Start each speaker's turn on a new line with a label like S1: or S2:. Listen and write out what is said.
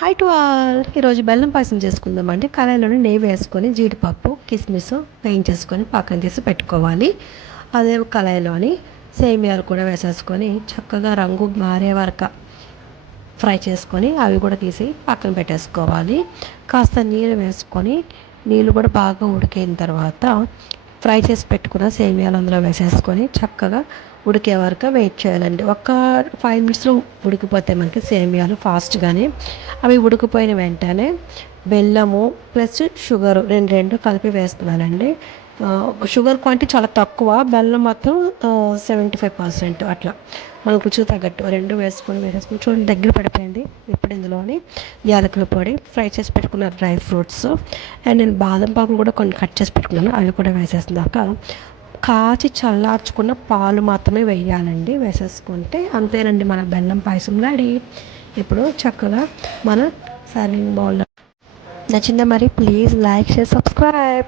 S1: High to all ఈరోజు బెల్లం పాయసం చేసుకుందామండి. కళాయిలోనే నెయ్యి వేసుకొని జీడిపప్పు కిస్మిస్ వేయించేసుకొని పక్కన తీసి పెట్టుకోవాలి. అదే కళాయిలోని సేమియాలు కూడా వేసేసుకొని చక్కగా రంగు మారే వరకు ఫ్రై చేసుకొని అవి కూడా తీసి పక్కన పెట్టేసుకోవాలి. కాస్త నీళ్ళు వేసుకొని నీళ్ళు కూడా బాగా ఉడికిన తర్వాత ఫ్రై చేసి పెట్టుకున్న సేమియాలు అందులో వేసేసుకొని చక్కగా ఉడికే వరకు వెయిట్ చేయాలండి. ఒక ఫైవ్ మినిట్స్లో ఉడికిపోతాయి మనకి సేమియాలు ఫాస్ట్గానే అవి ఉడికిపోయిన వెంటనే బెల్లము ప్లస్ షుగర్ రెండు రెండు కలిపి వేస్తున్నానండి. షుగర్ క్వాంటిటీ చాలా తక్కువ బెల్లం మాత్రం సెవెంటీ ఫైవ్ పర్సెంట్ అట్లా. మన రుచికి తగ్గట్టు రెండు వేసుకొని వేసేసుకొని చూడండి దగ్గర పడిపోయింది. ఇప్పుడు ఇందులోని యాలకుల పొడి ఫ్రై చేసి పెట్టుకున్న డ్రై ఫ్రూట్స్. అండ్ నేను బాదం పాకులు కూడా కొన్ని కట్ చేసి పెట్టుకున్నాను అవి కూడా వేసేసినాక కాచి చల్లార్చుకున్న పాలు మాత్రమే వేయాలండి. వేసేసుకుంటే అంతేనండి మన బెల్లం పాయసం రెడీ. ఇప్పుడు చక్కగా మన సర్వింగ్ బౌల్ నచ్చిందా మరి? Please like share subscribe.